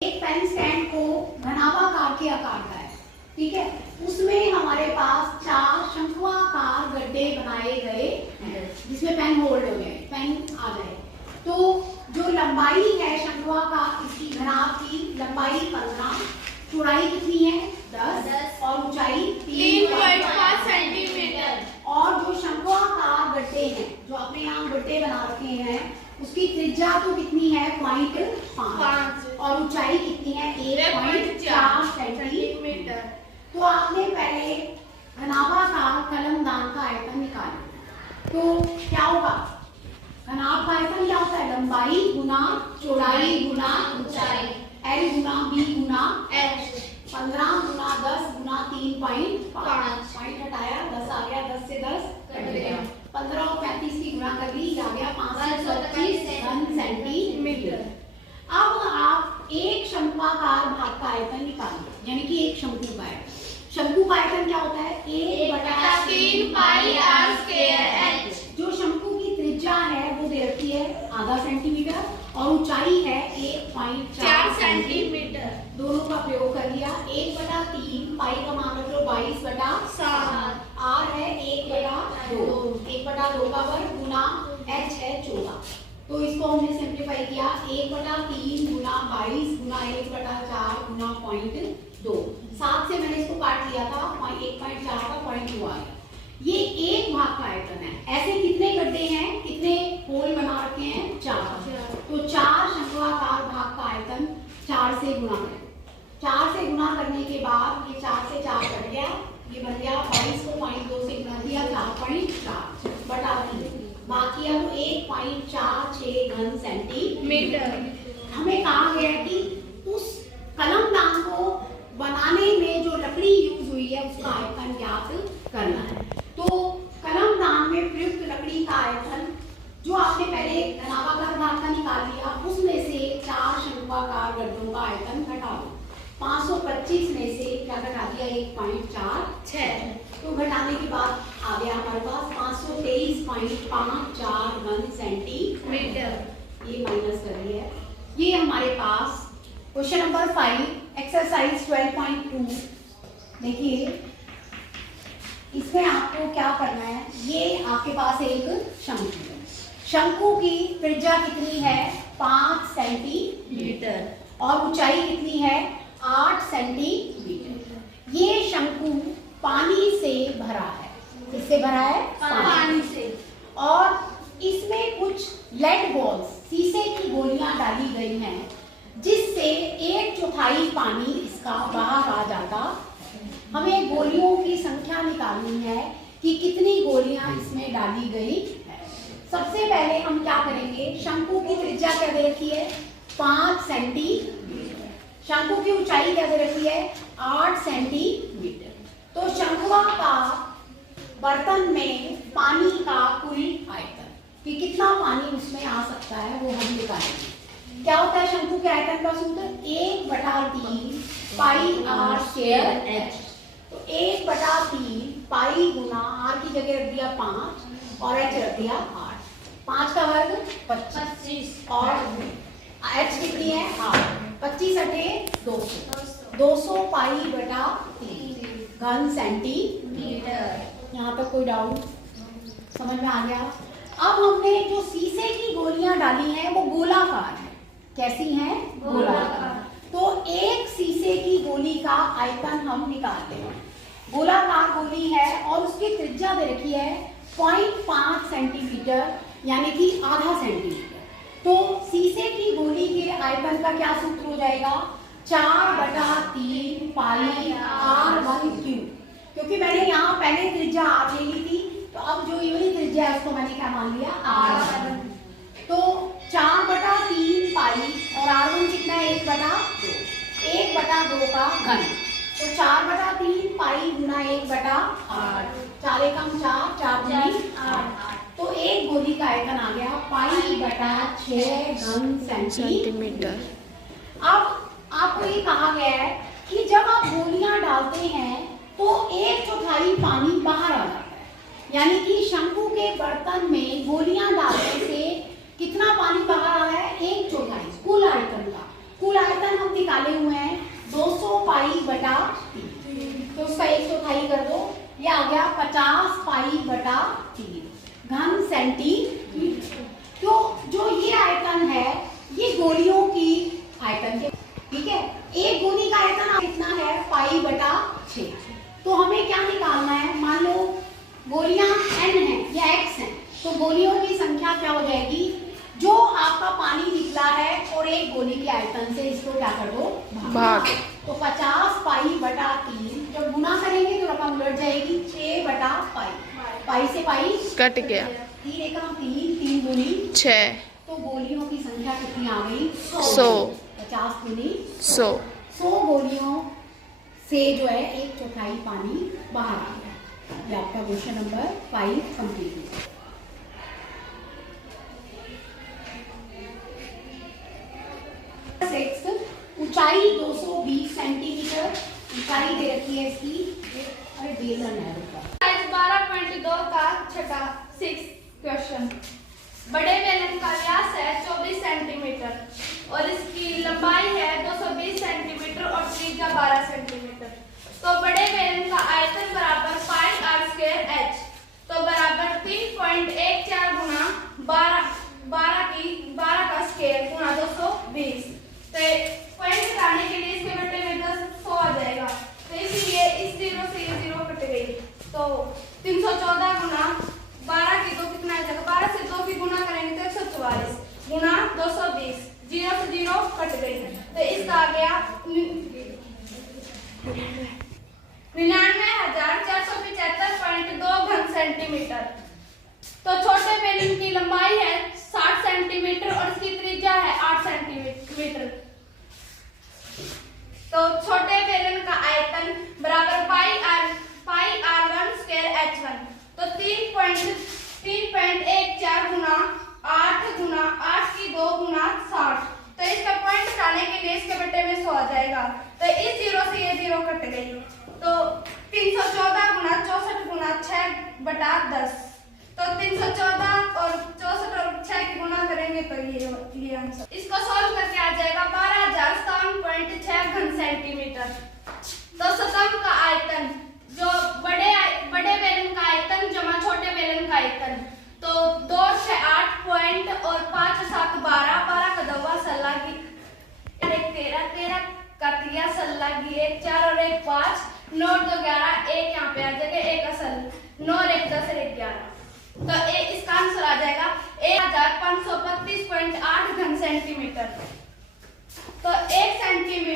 एक pen stand को घनाभाकार के आकार का है, ठीक है। उसमें हमारे पास 4 शंक्वाकार गड्ढे बनाए गए हैं जिसमें पेन होल्ड हो गए, पेन आ गए। तो जो लंबाई है शंक्वाकार, इसकी घनाभ की लंबाई 15, चौड़ाई कितनी है 10 और ऊंचाई 3.5 सेंटीमीटर। और जो शंक्वाकार गड्ढे हैं, जो आपने यहाँ गड्ढे बना रखे हैं, उसकी त्रिज्या तो कितनी है 0.5 और ऊंचाई कितनी है 1.4 सेंटीमीटर। तो आपने पहले घनाभाकार कलमदान का आयतन निकाला, तो क्या होगा? घनाभ का आयतन क्या होता है? लंबाई गुना चौड़ाई गुना ऊंचाई, L गुना B गुना H। 15 गुना 10 गुना 3.5, पॉइंट हटाया 10 आ गया, 10 से 10 कट गया, 15 और 35 की गुणा कर दी, आ गया 525 घन सेंटीमीटर। अब आप एक शंक्वाकार भाग का आयतन निकालिए, यानी कि एक शंकु का है। शंकु का आयतन क्या होता है? 1/3 पाई r स्क्वायर h। जो शंकु की त्रिज्या है वो दे रखी है आधा सेंटीमीटर और ऊंचाई है 1.4 सेंटीमीटर। दोनों का प्रयोग कर लिया। 1/3 पाई का मान रख लो 22/7, r है 1/2, 1/2 का वर्ग गुना h है 14। तो इसको हमने सिंप्लीफाई किया, 1/3 गुना 22 गुना 1/4 गुना 0.2। 7 से मैंने इसको काट लिया था, 1.4 का 0.2 आ गया। ये एक भाग का आयतन है। ऐसे कितने गड्ढे हैं, कितने होल बना रखे हैं? 4। तो 4 शंक्वाकार भाग का आयतन 4 से गुणा करें। 4 से गुणा करने के बाद ये 4 से 4 कट गया, ये बन गया 22 को 0.2 से गुणा किया 4.4 बटा 3, बाकी अब 1.46 घन सेंटीमीटर। हमें कहा गया कि उस कलमदान को बनाने में जो लकड़ी यूज हुई है उसका आयतन ज्ञात करना है। तो कलमदान में प्रयुक्त लकड़ी का आयतन जो आपने पहले घनाभाकार भाग का निकाल लिया, उसमें से 4 शंक्वाकार गड्ढों का आयतन घटा दो। 525 में से क्या घटा दिया? 1.46। तो घटाने के बाद आ गया हमारे पास 523.54 घन सेंटीमीटर। ये माइनस कर दिया है। ये हमारे पास क्वेश्चन नंबर 5 एक्सरसाइज 12.2। देखिए इसमें आपको क्या करना है, ये आपके पास एक शंकु है। शंकु की त्रिज्या कितनी है? 5 सेंटीमीटर और ऊंचाई कितनी है? 8 सेंटीमीटर। ये शंकु पानी से भरा है। किससे भरा है? पानी से। और इसमें कुछ लेड बॉल्स, शीशे की गोलियां डाली गई हैं, जिससे 1/4 पानी इसका बाहर आ जाता। हमें गोलियों की संख्या निकालनी है कि कितनी गोलियां इसमें डाली गई है। सबसे पहले हम क्या करेंगे, शंकु की त्रिज्या क्या दे रखी है? 5 सेंटीमीटर। शंकु की ऊंचाई क्या दे रखी है? 8 सेंटीमीटर। तो शंक्वाकार बर्तन में पानी का कुल आयतन कि कितना पानी उसमें आ सकता है वो हम निकालेंगे। क्या होता है शंकु के आयतन का सूत्र? 1/3 पाई r स्क्वायर h। तो 1/3 पाई गुना r की जगह रख दिया 5 और h रख दिया 8। 5 का वर्ग 25 और h कितनी है? 8। 25 अठे 200 पाई बटा 3 घन सेंटीमीटर। यहाँ तक कोई डाउट? समझ में आ गया? अब हमने जो शीशे की गोलियां डाली हैं वो गोलाकार है। कैसी हैं? गोलाकार। तो एक शीशे की गोली का आयतन हम निकालते हैं। गोलाकार गोली है और उसकी त्रिज्या दे रखी है 0.5 सेंटीमीटर, यानी कि आधा सेंटीमीटर। तो शीशे की गोली के आयतन का क्या सूत्र हो जाएगा? 4/3 पाई r1/3। क्योंकि मैंने यहाँ पहले त्रिज्या r ले ली थी, तो अब जो ये त्रिज्या है उसको मैंने क्या मान लिया? r1। तो 4/3 पाई और r1 कितना है? 1/2। 1/2 का घन, तो 4/3 पाई गुना 1/8। 4 एकम 4, 4 दूनी 8। तो एक गोली का आयतन आ गया π/6 घन सेंटीमीटर। अब आपको ये कहा गया है कि जब आप गोलियां डालते हैं तो 1/4 पानी बाहर आ जाता है, यानी कि शंकु के बर्तन में गोलियां डालने से कितना पानी बाहर आ रहा है? 1/4 कुल आयतन का। कुल आयतन हम निकाले हुए हैं 200 पाई बटा 3, तो उसका 1/4 कर दो, ये आ गया 50 पाई बटा 3 घन सेंटीमीटर। तो जो ये आयतन है ये गोलियों की आयतन के, ठीक है। एक गोली का आयतन कितना है, पाई बटा 6। तो हमें क्या निकालना है, मान लो गोलियां n है या x है, तो गोलियों की संख्या क्या हो जाएगी, जो आपका पानी निकला है और एक गोली के आयतन से इसको क्या कर दो, भाग। तो 50 पाई बटा 3 जब गुना करेंगे तो रकम उलट जाएगी, 6 बटा पाई, पाई से पाई कट गया, 3 एकम 3, 3 दूनी 6, तो गोलियों की संख्या कितनी आ गई, 100, 50 दूनी 100। 100 गोलियों से जो है 1/4 पानी बाहर आ गया। ये आपका क्वेश्चन नंबर 5 कंप्लीट हुआ। ऊंचाई 220 सेंटीमीटर ऊंचाई दे रखी है इसकी, और बेलन है ऊपर। 12.2 का छठा 6 क्वेश्चन। बड़े बेलन का व्यास है 24 सेंटीमीटर और इसकी लंबाई है 220 सेंटीमीटर और त्रिज्या 12 सेंटीमीटर। तो बड़े बेलन का आयतन बराबर पाई आर स्क्वायर एच, तो बराबर 3.14 गुना 12 का स्क्वायर गुना 220। तो पॉइंट निकालने के लिए इसके बटे में 10 100 आ जाएगा, तो इसीलिए इस 0 से ये 0 कट गई, तो 314 गुना 12 की 2 कितना आ जाएगा, 12 से 2 की गुना करेंगे तो 144 गुना 220, 0 से 0 कट गई, तो इसका आ गया 99,475.2 घन सेंटीमीटर। तो छोटे बेलन की लंबाई है 60 सेंटीमीटर और इसकी त्रिज्या है 8 सेंटीमीटर। तो छोटे बेलन का आयतन बराबर पाई r1 स्क्वायर h1, तो 3.14 गुना 8 की 2 गुना 60। तो इसका पॉइंट हटाने के लिए इसके बटे में 100 आ जाएगा, तो इस 0 से ये 0 कट गई, तो 314 गुना 64 गुना 6 बटा 10, तो 314 और 64 और 6 की गुना करेंगे तो ये आंसर। इसको सॉल्व करके आ जाएगा 12,057.6 घन सेंटीमीटर। तो स्तंभ का आयतन, जो बड़े बेलन का आयतन जमा छोटे बेलन का आयतन, तो 2 6 8 पॉइंट और 5 7 12, 12 का दवा सल्ला की 1 13, 13 का तिया सल्ला की 1 4 और 1 5, 9 2 11, 1 यहाँ पे आ जाएगा, 1 असल 9 और 1 10 और 1 11, तो इसका आंसर आ जाएगा 1532.8 घन सेंटीमीटर। तो 1 सेंटीमीटर